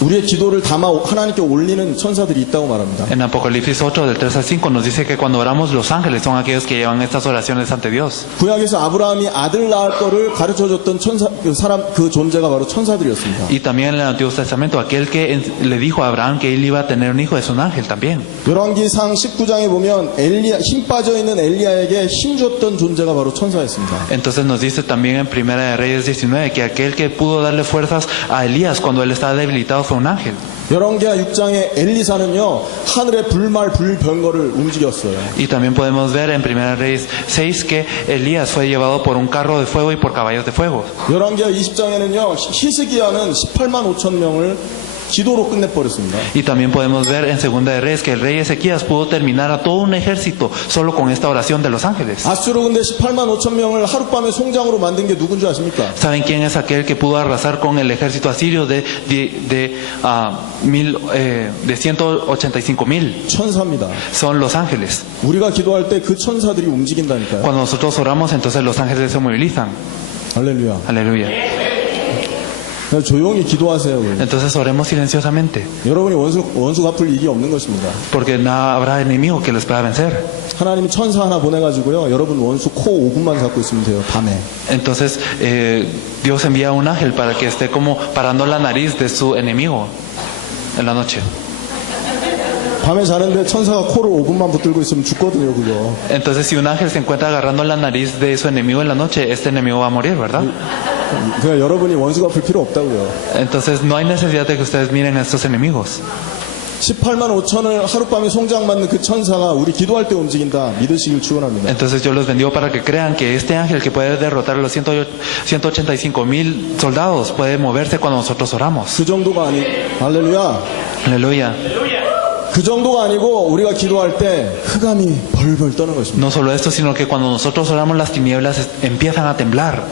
우리의 기도를 담아 하나님께 올리는 천사들이 있다고 말합니다. En Apocalipsis 8 del 3 al 5 nos dice que cuando oramos los ángeles son aquellos que llevan estas oraciones ante Dios. 구약에서 아브라함이 아들 낳을 거를 가르쳐줬던 그 존재가 바로 천사들이었습니다. Y también en el Antiguo Testamento aquel que le dijo a Abraham que él iba a tener un hijo es un ángel también. 열왕기상 19장에 보면 힘 빠져 있는 엘리야에게 힘 줬던 존재가 바로 천사였습니다. Entonces nos dice también en Primera de Reyes 19 que aquel que pudo darle fuerzas a Elías cuando él estaba debilitado fue un ángel. 열왕기하 6장에 엘리사는요 하늘의 불말 불병거를 움직였어요. Y también podemos ver en Primera de Reyes 6 que Elías fue llevado por un carro de fuego y por caballos de fuego. 열왕기하 20장에는요 히스기야는 18만 5천 명을 기도로 끝내버렸습니다. Y también podemos ver en Segunda de Reyes que el rey Ezequías pudo terminar a todo un ejército solo con esta oración de los ángeles. 아수르 근데 18만 5천 명을 하룻밤에 송장으로 만든 게 누군지 아십니까? ¿Saben quién es aquel que pudo arrasar con el ejército asirio de 185,000? 천사입니다. Son los ángeles. 우리가 기도할 때 그 천사들이 움직인다니까요. Cuando nosotros oramos, entonces los ángeles se movilizan. 할렐루야. Aleluya. 조용히 기도하세요. Entonces oremos silenciosamente, 여러분이 원수 갚을 일이 없는 것입니다. porque no habrá enemigo que les pueda vencer. 하나님이 천사 하나 보내가지고요. 여러분 원수 코 5분만 잡고 있으면 돼요. 밤에. Entonces Dios envía un ángel para que esté como parando la nariz de su enemigo en la noche. 밤에 자는데 천사가 코를 5분만 붙들고 있으면 죽거든요, 그거. Entonces si un ángel se encuentra agarrando la nariz de su enemigo en la noche, este enemigo va a morir, ¿verdad? 그냥 여러분이 원수 갚을 필요 없다고요. Entonces no hay necesidad de que ustedes miren a estos enemigos. 18만 5천을 하룻밤에 송장 맞는 그 천사가 우리 기도할 때 움직인다. 믿으시길 축원합니다. Entonces yo los bendigo para que crean que este ángel que puede derrotar a los 185,000 soldados puede moverse cuando nosotros oramos. 그 정도가 할렐루야. Aleluya. 그 정도가 아니고 우리가 기도할 때 흑암이 벌벌 떠는 것입니다. No solo esto, sino que cuando nosotros oramos las tinieblas empiezan a temblar.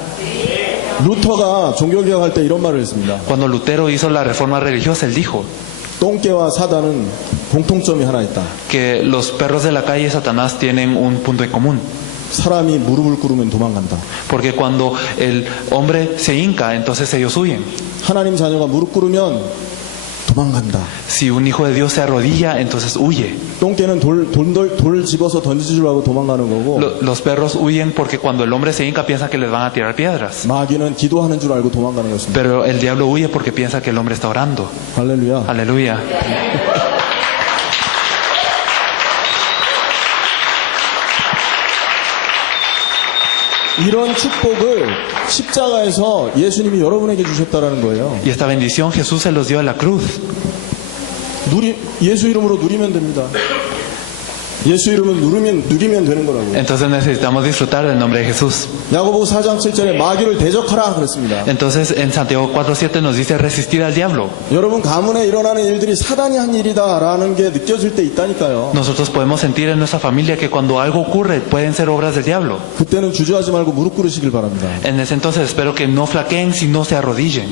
루터가 종교개혁할 때 이런 말을 했습니다. Cuando Lutero hizo la reforma religiosa, él dijo 똥개와 사단은 공통점이 하나 있다. que los perros de la calle y Satanás tienen un punto en común. 사람이 무릎을 꿇으면 도망간다. Porque cuando el hombre se hinca, entonces ellos huyen. 하나님 자녀가 무릎 꿇으면 도망간다. Si un hijo de Dios se arrodilla, entonces huye. 똥개는 돌 집어서 던지주려고 도망가는 거고, Los perros huyen porque cuando el hombre se hinca piensa que les van a tirar piedras. 마귀는 기도하는 줄 알고 도망가는 것입니다. Pero el diablo huye porque piensa que el hombre está orando. 할렐루야. Aleluya. 이런 축복을 십자가에서 예수님이 여러분에게 주셨다라는 거예요. Y esta bendición Jesús se los dio a la cruz. 예수 이름으로 누리면 됩니다. 예수 이름은 누리면 되는 거라고요. Entonces necesitamos disfrutar del nombre de Jesús. 야고보 4장 7절에 마귀를 대적하라 그랬습니다. Entonces en Santiago 4:7 nos dice resistir al diablo. 여러분 가문에 일어나는 일들이 사단이 한 일이다라는 게 느껴질 때 있다니까요. Nosotros podemos sentir en nuestra familia que cuando algo ocurre pueden ser obras del diablo. 그때는 주저하지 말고 무릎 꿇으시길 바랍니다. En ese entonces espero que no flaqueen sino se arrodillen.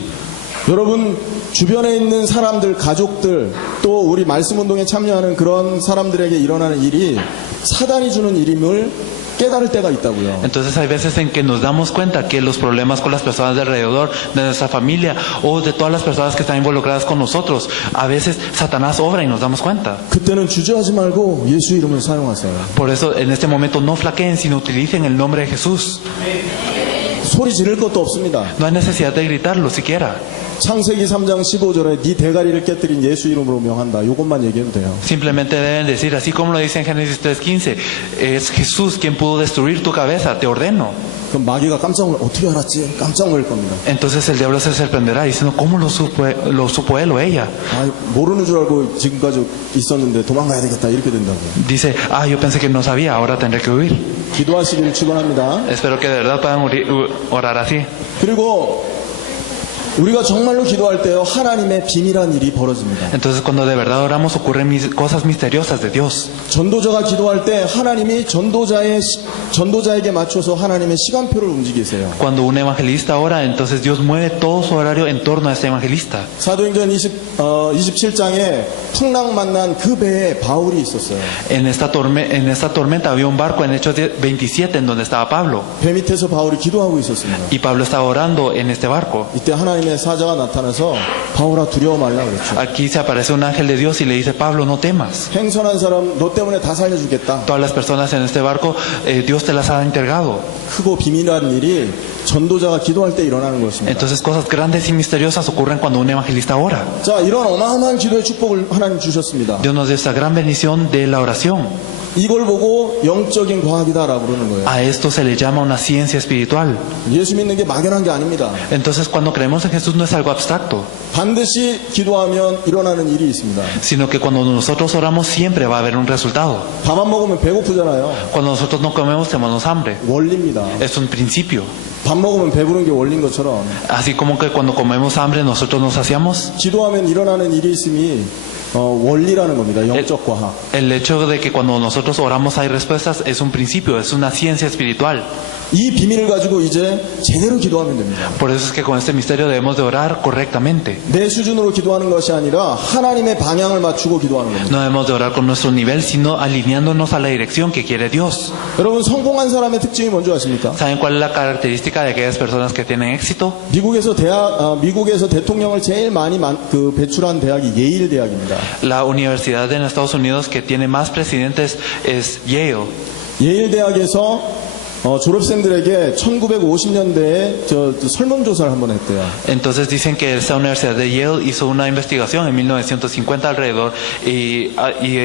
여러분 주변에 있는 사람들, 가족들, 또 우리 말씀운동에 참여하는 그런 사람들에게 일어나는 일이 사단이 주는 일임을 깨달을 때가 있다고요. Entonces hay veces en que nos damos cuenta que los problemas con las personas de alrededor, de nuestra familia o de todas las personas que están involucradas con nosotros, a veces Satanás obra y nos damos cuenta. 그때는 주저하지 말고 예수 이름을 사용하세요. Por eso en este momento no flaqueen sino utilicen el nombre de Jesús. 소리 지를 것도 없습니다. No hay necesidad de gritarlo siquiera. 창세기 3장 15절에 네 대가리를 깨뜨린 예수 이름으로 명한다. 이것만 얘기해도 돼요. Simplemente deben decir, así como lo dice en Génesis 3:15, es Jesús quien pudo destruir tu cabeza, te ordeno. 그럼 마귀가 어떻게 알았지? 깜짝 놀랄 겁니다. Entonces el diablo se sorprenderá diciendo, ¿cómo lo supo él o ella? 아, mo르는 줄 알고 지금까지 있었는데 도망가야 되겠다 이렇게 된다고요. Dice, yo pensé que no sabía, ahora tendré que huir. 기도하시기를 축원합니다. Espero que de verdad puedan orar así. 그리고 우리가 정말로 기도할 때요 하나님의 비밀한 일이 벌어집니다. Entonces cuando de verdad oramos ocurren cosas misteriosas de Dios. 전도자가 기도할 때 하나님이 전도자에게 맞춰서 하나님의 시간표를 움직이세요. Cuando un evangelista ora, entonces Dios mueve todo su horario en torno a ese evangelista. 사도행전 27장에 풍랑 만난 그 배에 바울이 있었어요. En esta tormenta había un barco en Hechos 27 en donde estaba Pablo. 배 밑에서 바울이 기도하고 있었습니다. Y Pablo estaba orando en este barco. 이때 하나님의 사자가 나타나서 바울아 두려워 말라 그랬죠. Aquí se aparece un ángel de Dios y le dice, Pablo, no temas. 행선한 사람 너 때문에 다 살려주겠다. Todas las personas en este barco, Dios te las ha entregado. 크고 비밀한 일이 전도자가 기도할 때 일어나는 것입니다. Entonces cosas grandes y misteriosas ocurren cuando un evangelista ora. 자, 이런 어마어마한 기도의 축복을 하나님 주셨습니다. Dios nos dio esta gran bendición de la oración. 이걸 보고 영적인 과학이다라고 그러는 거예요. A esto se le llama una ciencia espiritual. 예수 믿는 게 막연한 게 아닙니다. Entonces cuando creemos en Jesús no es algo abstracto, 반드시 기도하면 일어나는 일이 있습니다. sino que cuando nosotros oramos siempre va a haber un resultado. 밥 안 먹으면 배고프잖아요. Cuando nosotros no comemos tenemos hambre. 원리입니다. Es un principio. 밥 먹으면 배부른 게 원리인 것처럼 Así como que cuando comemos hambre nosotros nos saciamos. 기도하면 일어나는 일이 있음이 원리라는 겁니다. 영적 과학. El hecho de que cuando nosotros oramos hay respuestas es un principio, es una ciencia espiritual. 이 비밀을 가지고 이제 제대로 기도하면 됩니다. Por eso es que con este misterio debemos de orar correctamente. 내 수준으로 기도하는 것이 아니라 하나님의 방향을 맞추고 기도하는 겁니다. No debemos de orar con nuestro nivel, sino alineándonos a la dirección que quiere Dios. 여러분 성공한 사람의 특징이 뭔지 아십니까? ¿Saben cuál es la característica de aquellas personas que tienen éxito? 미국에서 대통령을 제일 많이 배출한 대학이 예일 대학입니다. La universidad en Estados Unidos que tiene más presidentes es Yale. 예일 대학에서 졸업생들에게 1950년대에 설문조사를 한번 했대요. Entonces dicen que esta universidad de Yale hizo una investigación en 1950 alrededor y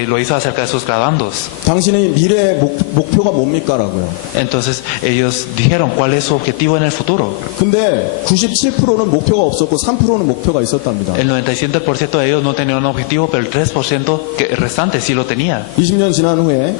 lo hizo acerca de sus graduandos. 당신의 미래의 목표가 뭡니까? 라고요. Entonces ellos dijeron cuál es su objetivo en el futuro. 근데 97%는 목표가 없었고 3%는 목표가 있었답니다. El 97% de ellos no tenían un objetivo, pero el 3% restante sí lo tenía. 20년 지난 후에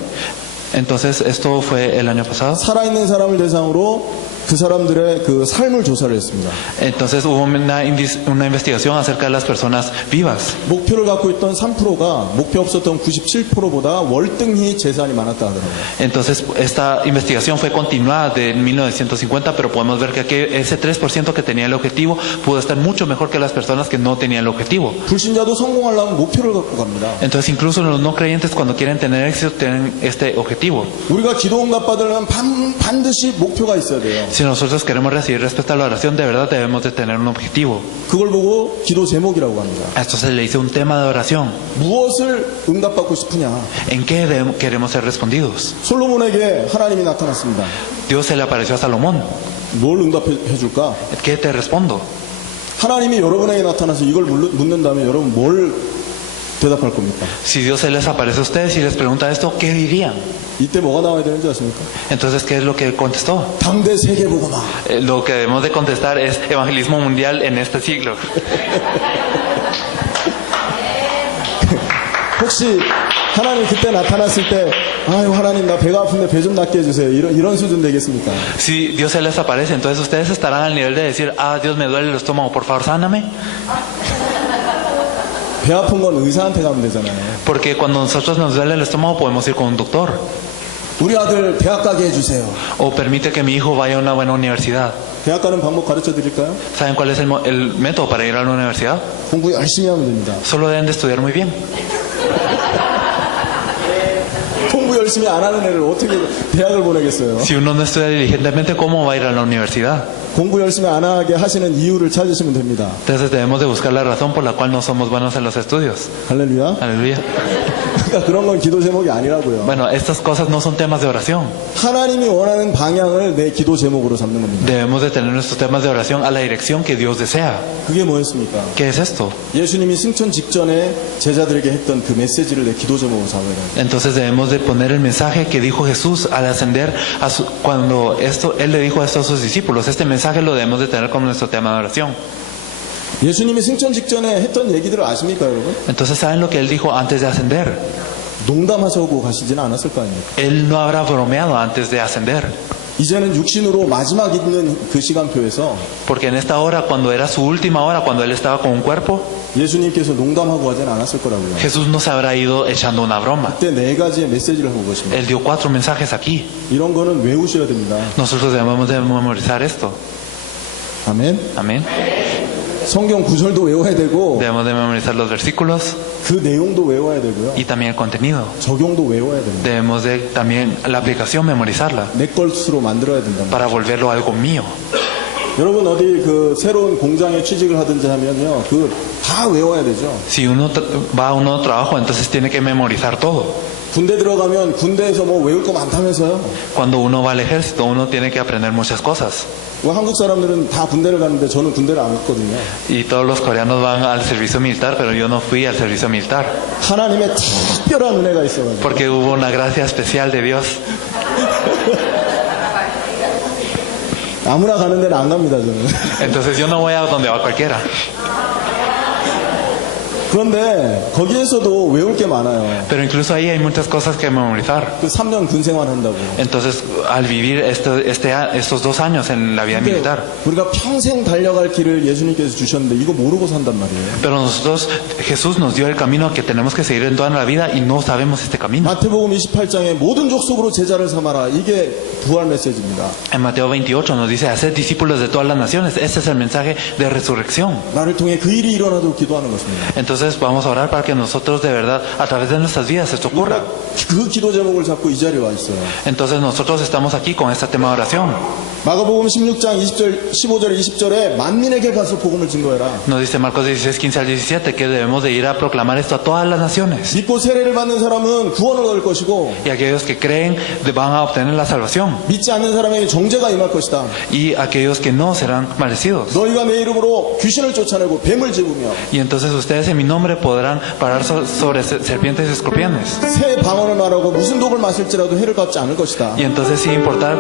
Entonces esto fue el año pasado. 살아있는 사람을 대상으로 그 사람들의 그 삶을 조사를 했습니다. Entonces hubo una investigación acerca de las personas vivas. 목표를 갖고 있던 3%가 목표 없었던 97%보다 월등히 재산이 많았다 하더라고요. Entonces esta investigación fue continuada de 1950, pero podemos ver que ese 3% que tenía el objetivo pudo estar mucho mejor que las personas que no tenían el objetivo. 불신자도 성공하려면 목표를 갖고 갑니다. Entonces incluso los no creyentes cuando quieren tener éxito tienen este objetivo. 우리가 기도 응답 받으려면 반드시 목표가 있어야 돼요. Si nosotros queremos recibir respuesta a la oración, de verdad debemos de tener un objetivo. 그걸 보고 기도 제목이라고 합니다. A esto se le dice un tema de oración. 무엇을 응답받고 싶으냐? ¿En qué queremos ser respondidos? 솔로몬에게 하나님이 나타났습니다. Dios se le apareció a Salomón. 뭘 응답해 줄까? ¿Qué te respondo? 하나님이 여러분에게 나타나서 이걸 묻는다면 여러분 뭘 대답할 겁니까? Si Dios se les aparece a ustedes y les pregunta esto, ¿qué dirían? 이때 뭐가 나와야 되는지 아십니까? Entonces, ¿qué es lo que contestó? 당대 세계복음화. Lo que debemos de contestar es evangelismo mundial en este siglo. 혹시 하나님 그때 나타났을 때 아유 하나님 나 배가 아픈데 배 좀 낫게 해주세요. 이런 수준 되겠습니까? Si Dios se les aparece, entonces ustedes estarán al nivel de decir, Dios me duele el estómago, por favor, sáname. 배 아픈 건 의사한테 가면 되잖아요. Porque cuando nosotros nos duele el estómago podemos ir con un doctor. 우리 아들 대학 가게 해주세요. O permite que mi hijo vaya a una buena universidad. 대학 가는 방법 가르쳐 드릴까요? ¿Saben cuál es el método para ir a la universidad? 공부 열심히 하면 됩니다. Solo deben de estudiar muy bien. 공부 열심히 안 하는 애를 어떻게 대학을 보내겠어요? Si uno no estudia diligentemente, ¿cómo va a ir a la universidad? 공부 열심히 안 하게 하시는 이유를 찾으시면 됩니다. Entonces debemos de buscar la razón por la cual no somos buenos en los estudios. 할렐루야. Aleluya. 그러니까 그런 건 기도 제목이 아니라고요. Bueno, estas cosas no son temas de oración. 하나님이 원하는 방향을 내 기도 제목으로 잡는 겁니다. Debemos de tener nuestros temas de oración a la dirección que Dios desea. 그게 뭐였습니까? ¿Qué es esto? 예수님이 승천 직전에 제자들에게 했던 그 메시지를 내 기도 제목으로 잡아야 돼요. Entonces debemos de poner el mensaje que dijo Jesús al ascender cuando él le dijo esto a sus discípulos. Este mensaje lo debemos de tener como nuestro tema de oración. 예수님이 승천 직전에 했던 얘기들을 아십니까, 여러분? Entonces, ¿saben lo que él dijo antes de ascender? 농담하자고 가시지는 않았을 거 아닙니까? Él no habrá bromeado antes de ascender. 이제는 육신으로 마지막 있는 그 시간표에서 Porque en esta hora, cuando era su última hora, cuando él estaba con un cuerpo, 예수님께서 농담하고 하진 않았을 거라고요. Jesús no se habrá ido echando una broma. 그때 네 가지의 메시지를 하고 계십니다. Él dio 4 mensajes aquí. 이런 거는 외우셔야 됩니다. Nosotros debemos de memorizar esto. 아멘. Amén. 성경 구절도 외워야 되고 Debemos de memorizar los versículos 그 내용도 외워야 되고요. y también el contenido. 적용도 외워야 됩니다. Debemos de también la aplicación memorizarla 내 것으로 만들어야 된다. para volverlo algo mío. 여러분 어디 그 새로운 공장에 취직을 하든지 하면요, 그 다 외워야 되죠. Si uno va a un nuevo trabajo, entonces tiene que memorizar todo. 군대 들어가면 군대에서 뭐 외울 거 많다면서요. Cuando uno va al ejército, uno tiene que aprender muchas cosas. 뭐 한국 사람들은 다 군대를 갔는데 저는 군대를 안 갔거든요. Y todos los coreanos van al servicio militar, pero yo no fui al servicio militar. 하나님의 특별한 은혜가 있어가지고. Porque hubo una gracia especial de Dios. 아무나 가는 데는 안 갑니다, 저는. Entonces yo no voy a donde va cualquiera. 그런데 거기에서도 외울 게 많아요. Pero incluso ahí hay muchas cosas que memorizar. 그 3년 군 생활한다고. Entonces, al vivir estos 2 años en la vida 근데 militar. 우리가 평생 달려갈 길을 예수님께서 주셨는데 이거 모르고 산단 말이에요. Pero nosotros, Jesús nos dio el camino que tenemos que seguir en toda la vida y no sabemos este camino. 마태복음 28장에 모든 족속으로 제자를 삼아라. 이게 부활 메시지입니다. En Mateo 28 nos dice, haced discípulos de todas las naciones. Este es el mensaje de resurrección. 나를 통해 그 일이 일어나도록 기도하는 것입니다. Entonces vamos a orar para que nosotros de verdad, a través de nuestras vidas, esto ocurra. 그 기도 제목을 잡고 이 자리에 와 있어요. Entonces nosotros estamos aquí con este tema de oración. 마가복음 16장 15절에 20절에 만민에게 가서 복음을 증거해라. Nos dice Marcos 16, 15 al 17 que debemos de ir a proclamar esto a todas las naciones. 믿고 세례를 받는 사람은 구원을 얻을 것이고 Y aquellos que creen van a obtener la salvación. 믿지 않는 사람에게 정죄가 임할 것이다. Y aquellos que no serán maldecidos. 너희가 내 이름으로 귀신을 쫓아내고 뱀을 집으며 Y entonces ustedes en mi nombre podrán parar sobre serpientes y escorpiones. 새 방언을 말하고 무슨 독을 마실지라도 해를 받지 않을 것이다. Y entonces, sin importar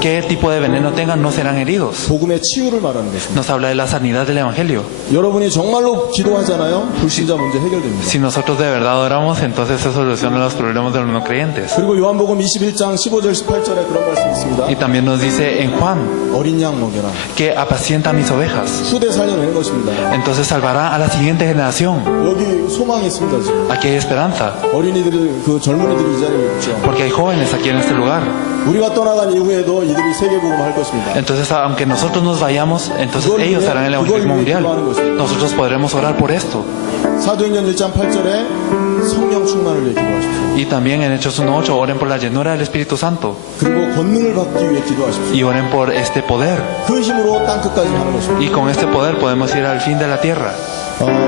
qué tipo de veneno tengan, no serán heridos. 복음의 치유를 말하는 것입니다. Nos habla de la sanidad del Evangelio. 여러분이 정말로 기도하잖아요. 불신자 문제 해결됩니다. Si nosotros de verdad oramos, entonces se solucionan los problemas de los no creyentes. 그리고 요한복음 21장 15절 18절에 그런 말씀이 있습니다. Y también nos dice en Juan 어린 양 먹여라. que apacienta mis ovejas. 후대 살려내는 것입니다. Entonces salvará a la siguiente generación. 여기 소망이 있습니다. 지금. Aquí hay esperanza, 어린이들이 그 젊은이들이 이 자리에 있죠. porque hay jóvenes aquí en este lugar. 우리가 떠나간 이후에도 이들이 세계복음을 할 것입니다. Entonces, aunque nosotros nos vayamos, entonces ellos harán el evangelismo mundial. Nosotros podremos orar por esto. 사도행전 1장 8절에 성령 충만을 위해 기도하십시오. Y también en Hechos 1:8 oren por la llenura del Espíritu Santo 그리고 권능을 받기 위해 기도하십시오. y oren por este poder. 그 힘으로 땅끝까지 가는 것입니다. Y con este poder podemos ir al fin de la tierra.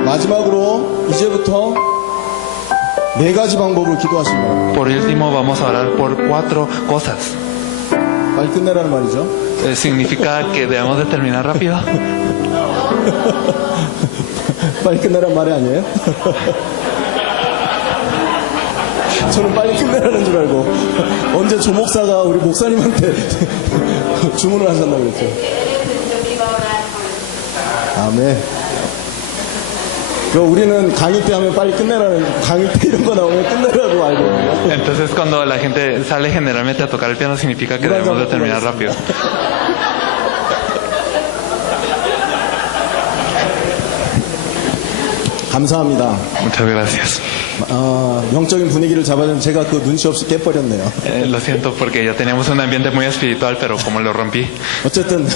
마지막으로 이제부터 4가지 방법을 기도하시기 바랍니다. Por último, vamos a orar por 4 cosas. 빨리 끝내라는 말이죠. ¿Significa que debemos de terminar rápido? 빨리 끝내라는 말이 아니에요? 저는 빨리 끝내라는 줄 알고 언제 조 목사가 우리 목사님한테 주문을 하셨나 그랬죠. 아멘. 우리는 강의 때 하면 빨리 끝내라는, 강의 때 이런 거 나오면 끝내라고 알거든요. Entonces, cuando la gente sale generalmente a tocar el piano, significa que debemos de terminar rápido. 감사합니다. Muchas gracias. 영적인 분위기를 잡아주면 제가 그 눈치 없이 깨버렸네요. Lo siento porque ya teníamos un ambiente muy espiritual, pero como lo rompí. 어쨌든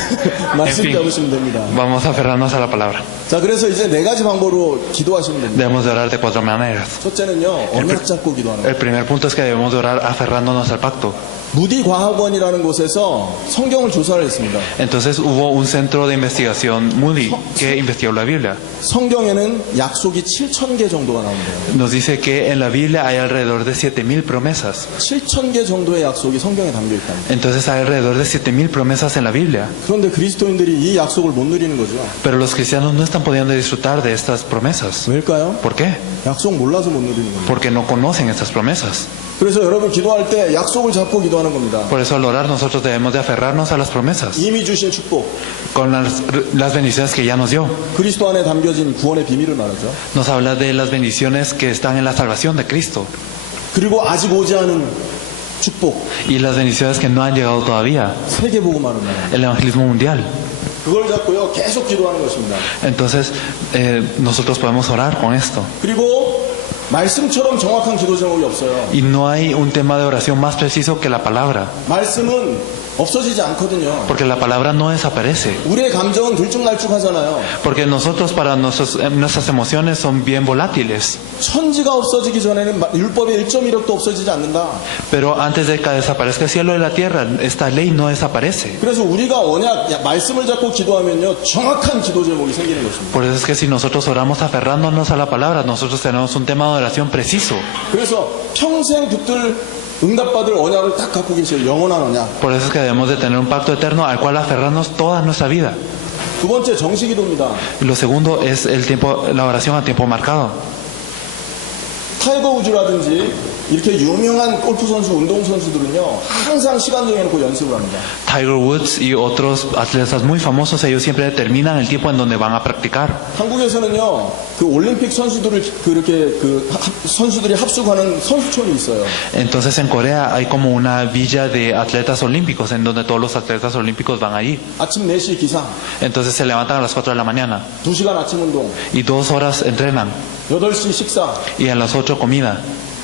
말씀 fin. 잡으시면 됩니다. Vamos a aferrarnos a la palabra. 자, 그래서 이제 4가지 방법으로 기도하시면 됩니다. Debemos de orar de 4 maneras. 첫째는요, 언약 잡고 기도하는 El 거예요. primer punto es que debemos de orar aferrándonos al pacto. 무디 과학원이라는 곳에서 성경을 조사를 했습니다. Entonces hubo un centro de investigación Moody que investigó la Biblia. 성경에는 약속이 7,000개 정도가 나온대요. Nos dice que en la Biblia hay alrededor de 7,000 promesas. 7,000개 정도의 약속이 성경에 담겨 있답니다. Entonces hay alrededor de 7,000 promesas en la Biblia. 그런데 그리스도인들이 이 약속을 못 누리는 거죠. Pero los cristianos no están pudiendo disfrutar de estas promesas. 왜일까요? ¿Por qué? 약속 몰라서 못 누리는 거예요. Porque no conocen estas promesas. 그래서 여러분 기도할 때 약속을 잡고 기도하는 겁니다. Por eso al orar nosotros debemos de aferrarnos a las promesas, 이미 주신 축복, con las bendiciones que ya nos dio. 그리스도 안에 담겨진 구원의 비밀을 말하죠. Nos habla de las bendiciones que están en la salvación de Cristo 그리고 아직 오지 않은 축복, y las bendiciones que no han llegado todavía, 세계복음하는 나라. el evangelismo mundial. 그걸 잡고요 계속 기도하는 것입니다. Entonces nosotros podemos orar con esto. 그리고 말씀처럼 정확한 기도 제목이 없어요. Y no hay un tema de oración más preciso que la palabra, 말씀은 없어지지 않거든요. porque la palabra no desaparece. 우리의 감정은 들쭉날쭉하잖아요. Porque nosotros, para nuestras emociones son bien volátiles. 천지가 없어지기 전에는 율법의 1.1억도 없어지지 않는다. Pero antes de que desaparezca el cielo y la tierra, esta ley no desaparece. 그래서 우리가 언약, 말씀을 잡고 기도하면요 정확한 기도 제목이 생기는 것입니다. Por eso es que si nosotros oramos aferrándonos a la palabra, nosotros tenemos un tema de oración preciso. 그래서 평생 붙들 응답받을 언약을 딱 갖고 계세요. 영원한 언약. Por eso es que debemos de tener un pacto eterno al cual aferrarnos toda nuestra vida. 두 번째 정식기도입니다. Y lo segundo es la oración a tiempo marcado. 타이거 우즈라든지 이렇게 유명한 골프 선수, 운동 선수들은요 항상 시간 정해놓고 연습을 합니다. Tiger Woods y otros atletas muy famosos, ellos siempre determinan el tiempo en donde van a practicar. 한국에서는요 그 올림픽 선수들을 선수들이 합숙하는 선수촌이 있어요. Entonces en Corea hay como una villa de atletas olímpicos en donde todos los atletas olímpicos van allí. 아침 4시 기상, Entonces se levantan a las 4 de la mañana 2시간 아침 운동, y 2 horas entrenan 8시 식사, y a las 8 comida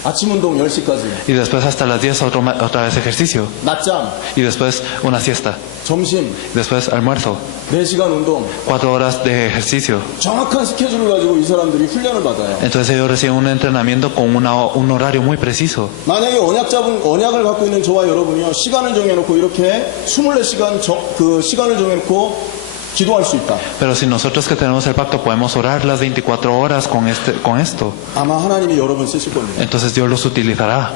아침 운동 10시까지, y después hasta las 10 otra vez ejercicio 낮잠, y después una siesta, 점심, después almuerzo, 4시간 운동. 4 horas de ejercicio. 정확한 스케줄을 가지고 이 사람들이 훈련을 받아요. Entonces ellos reciben un entrenamiento con un horario muy preciso. 만약에 언약을 갖고 있는 저와 여러분이요 시간을 정해놓고 이렇게 24시간 그 시간을 정해놓고 기도할 수 있다. Pero si nosotros que tenemos el pacto podemos orar las 24 horas con esto, 아마 하나님이 여러분 쓰실 겁니다. entonces Dios los utilizará.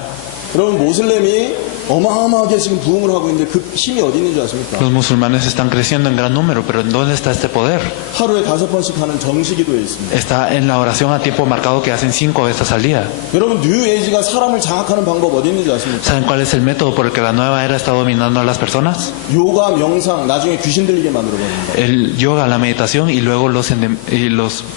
여러분 모슬렘이 어마어마하게 지금 부흥을 하고 있는데 그 힘이 어디 있는 줄 아십니까? Los musulmanes están creciendo en gran número, pero ¿en dónde está este poder? 하루에 5번씩 하는 정시기도에 있습니다. Está en la oración a tiempo marcado que hacen 5 veces al día. 여러분 뉴에이지가 사람을 장악하는 방법 어디 있는지 아십니까? ¿Saben cuál es el método por el que la nueva era está dominando a las personas? 요가, 명상, 나중에 귀신 들리게 만들어버립니다. El yoga, la meditación y luego los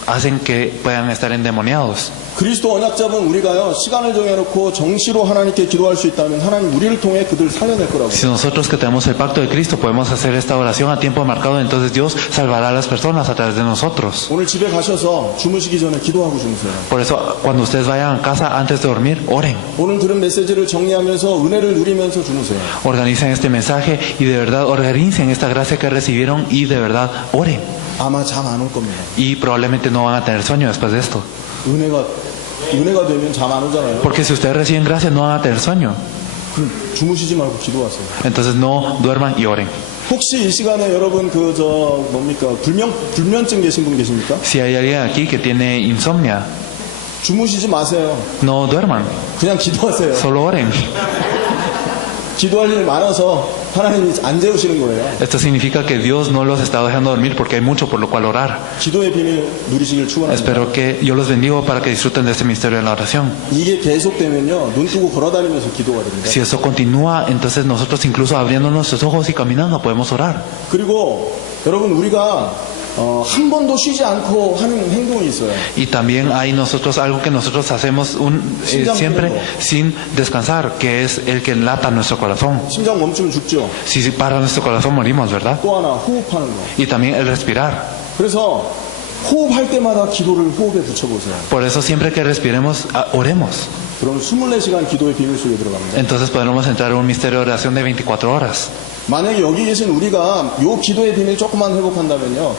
hacen que puedan estar endemoniados. 그리스도 언약잡은 우리가요 시간을 정해놓고 정시로 하나님께 기도할 수 있다면 하나님 우리를 통해 그들 살려낼 거라고. Si nosotros que tenemos el pacto de Cristo podemos hacer esta oración a tiempo marcado, entonces Dios salvará a las personas a través de nosotros. 오늘 집에 가셔서 주무시기 전에 기도하고 주무세요. Por eso, cuando ustedes vayan a casa antes de dormir, oren. 오늘 들은 메시지를 정리하면서 은혜를 누리면서 주무세요. Organicen este mensaje y de verdad organicen esta gracia que recibieron y de verdad oren. 아마 잠 안 올 겁니다. Y probablemente no van a tener sueño después de esto. 은혜가 되면 잠 안 오잖아요. Porque si ustedes reciben gracia no van a tener sueño. 그럼 주무시지 말고 기도하세요. Entonces no duerman y oren. 혹시 이 시간에 여러분 뭡니까 불면증 계신 분 계십니까? Si hay alguien aquí que tiene insomnia, 주무시지 마세요. no duerman, 그냥 기도하세요. solo oren. 기도할 일 많아서 하나님이 안 재우시는 거예요. Esto significa que Dios no los está dejando dormir porque hay mucho por lo cual orar. 기도의 비밀 누리시길 축원합니다. Espero que yo los bendigo para que disfruten de este misterio de la oración. 이게 계속되면요 눈 뜨고 걸어다니면서 기도가 됩니다. Si eso continúa, entonces nosotros incluso abriendo nuestros ojos y caminando podemos orar. 그리고 여러분 우리가 한 번도 쉬지 않고 하는 행동이 있어요. Y también hay nosotros algo que nosotros hacemos siempre sin descansar, que es el que lata nuestro corazón. 심장 멈추면 죽죠. Si para nuestro corazón morimos, ¿verdad? 또 하나 호흡하는 거. Y también el respirar. 그래서 호흡할 때마다 기도를 호흡에 붙여보세요. Por eso siempre que respiremos, oremos. 그럼 24시간 기도의 비밀 속에 들어갑니다. Entonces podremos entrar en un misterio de oración de 24 horas. 만약에 여기 계신 우리가 요 기도의 비밀 조금만 회복한다면요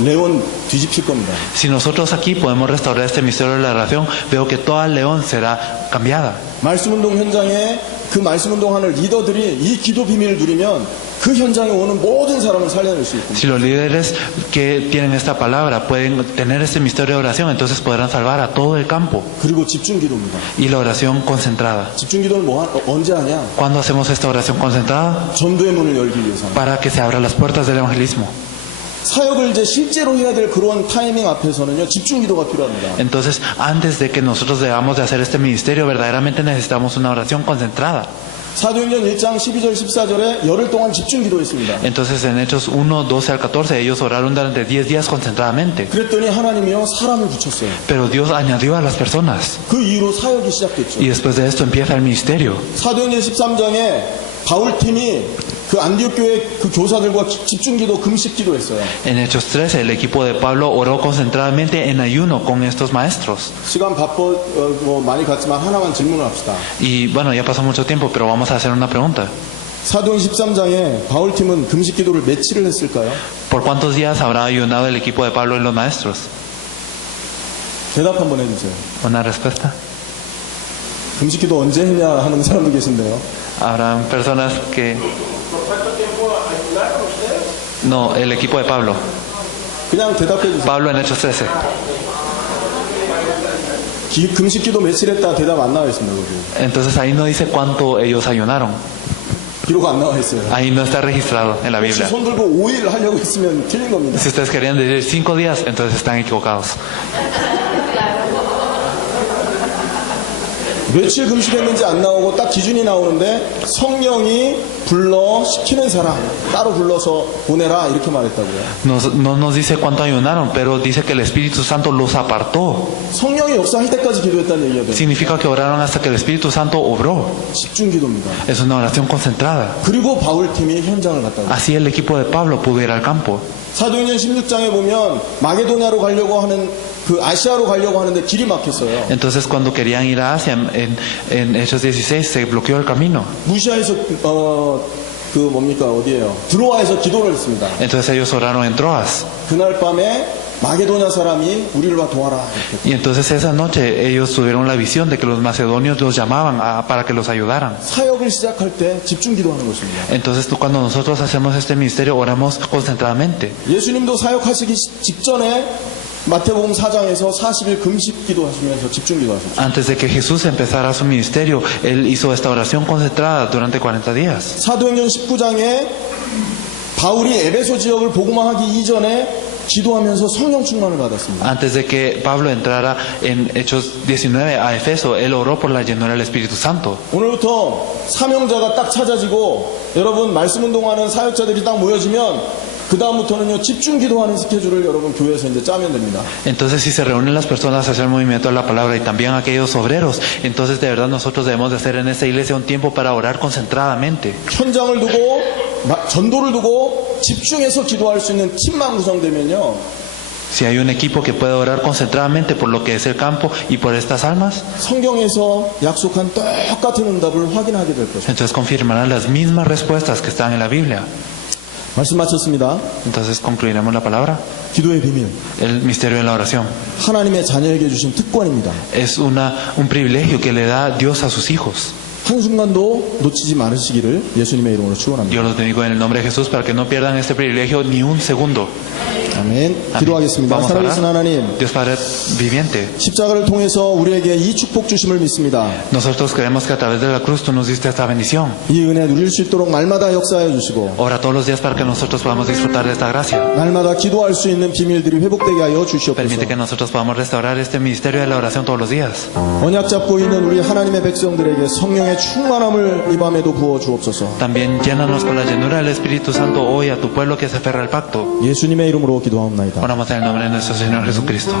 레온 뒤집힐 겁니다. Si nosotros aquí podemos restaurar este misterio de la oración, veo que toda León será cambiada. 말씀운동 현장에 그 말씀운동하는 리더들이 이 기도 비밀을 누리면 그 현장에 오는 모든 사람을 살려낼 수 있습니다. Si los líderes que tienen esta palabra pueden tener este misterio de oración, entonces podrán salvar a todo el campo. 그리고 집중 기도입니다. Y la oración concentrada. 집중 기도를 언제 하냐? ¿Cuándo hacemos esta oración concentrada? 전도의 문을 열기 위해서. Para que se abran las puertas del evangelismo. 사역을 이제 실제로 해야 될 그런 타이밍 앞에서는요 집중 기도가 필요합니다. Entonces, antes de que nosotros debamos de hacer este ministerio, verdaderamente necesitamos una oración concentrada. 사도행전 1장 12절 14절에 열흘 동안 집중 기도했습니다. Entonces, en Hechos 1, 12 al 14, ellos oraron durante 10 días concentradamente. 그랬더니 하나님이요 사람을 붙였어요. Pero Dios añadió a las personas. 그 이후로 사역이 시작됐죠. Y después de esto empieza el ministerio. 사도행전 13장에 바울팀이 그 안디옥 교회 그 교사들과 집중기도 금식기도 했어요. En Hechos 13, el equipo de Pablo oró concentradamente en ayuno con estos maestros. 시간 많이 갔지만 하나만 질문을 합시다. Y bueno, ya pasó mucho tiempo, pero vamos a hacer una pregunta. 사도행전 13장에 바울팀은 금식기도를 며칠을 했을까요? ¿Por cuántos días habrá ayunado el equipo de Pablo y los maestros? 대답 한번 해주세요. ¿Una respuesta? 금식기도 언제 했냐 하는 사람도 계신데요. Habrán personas que... No, el equipo de Pablo. 그냥 대답해 주세요. Pablo en Hechos 13. 금식기도 며칠 했다 대답 안 나와 있습니다. 거기. Entonces ahí no dice cuánto ellos ayunaron. 기록 안 나와 있어요. Ahí no está registrado en la 혹시 Biblia. 손 들고 5일 하려고 했으면 틀린 겁니다. Si ustedes querían decir 5 días, entonces están equivocados. 며칠 금식했는지 안 나오고 딱 기준이 나오는데 성령이 불러 시키는 사람 따로 불러서 보내라 이렇게 말했다고요. No nos dice cuánto ayunaron, pero dice que el Espíritu Santo los apartó. 성령이 역사할 때까지 기도했다는 얘기가 돼요. Significa que oraron hasta que el Espíritu Santo obró. 집중 기도입니다. Es una oración concentrada. 그리고 바울팀이 현장을 갔다고요. Así el equipo de Pablo pudo ir al campo. 사도행전 16장에 보면 마게도냐로 가려고 하는 그 아시아로 가려고 하는데 길이 막혔어요. Entonces cuando querían ir a Asia, en Hechos 16 se bloqueó el camino. 무시아에서 어디예요? 드로아에서 기도를 했습니다. Entonces ellos oraron en Troas. 그날 밤에 마게도냐 사람이 우리를 와 도와라. 이렇게. Y entonces esa noche ellos tuvieron la visión de que los macedonios los llamaban para que los ayudaran. 사역을 시작할 때 집중 기도하는 것입니다. Entonces cuando nosotros hacemos este ministerio oramos concentradamente. 예수님도 사역하시기 직전에 마태복음 4장에서 40일 금식 기도하시면서 집중 기도하셨죠. Antes de que Jesús empezara su ministerio, Él hizo esta oración concentrada durante 40 días. 사도행전 19장에 바울이 에베소 지역을 복음화하기 이전에 기도하면서 성령 충만을 받았습니다. Antes de que Pablo entrara en Hechos 19 a Efeso, él oró por la llenura del Espíritu Santo. 오늘부터 사명자가 딱 찾아지고 여러분 말씀 운동하는 사역자들이 딱 모여지면 그 다음부터는요 집중 기도하는 스케줄을 여러분 교회에서 이제 짜면 됩니다. Entonces, si se reúnen las personas a hacer el movimiento de la palabra y también aquellos obreros, entonces de verdad nosotros debemos de hacer en esta iglesia un tiempo para orar concentradamente. 현장을 두고 전도를 두고 집중해서 기도할 수 있는 팀만 구성되면요 Si hay un equipo que puede orar concentradamente por lo que es el campo y por estas almas, 성경에서 약속한 똑같은 응답을 확인하게 될 것입니다. entonces confirmarán las mismas respuestas que están en la Biblia. 말씀 마쳤습니다. Entonces concluiremos la palabra. 기도의 비밀, El misterio de la oración 하나님의 자녀에게 주신 특권입니다. es un privilegio que le da Dios a sus hijos. 한순간도 놓치지 말으시기를 예수님의 이름으로 축원합니다. Yo los bendigo en el nombre de Jesús para que no pierdan este privilegio ni un segundo. 아멘. Amén. 기도하겠습니다. Vamos a 살아계신 orar. 하나님, Dios Padre viviente, 십자가를 통해서 우리에게 이 축복 주심을 믿습니다. nosotros creemos que a través de la cruz tú nos diste esta bendición. 이 은혜 누릴 수 있도록 날마다 역사하여 주시고 Ora todos los días para que nosotros podamos disfrutar de esta gracia. 날마다 기도할 수 있는 비밀들이 회복되게 하여 주시옵소서. Permite que nosotros podamos restaurar este ministerio de la oración todos los días. 언약 잡고 있는 우리 하나님의 백성들에게 성령의 충만함을 이 밤에도 부어 주옵소서. También llénanos con la llenura del Espíritu Santo hoy a tu pueblo que se aferra al pacto. 예수님의 이름으로 기도하옵나이다. Oramos en el nombre de nuestro Señor Jesucristo.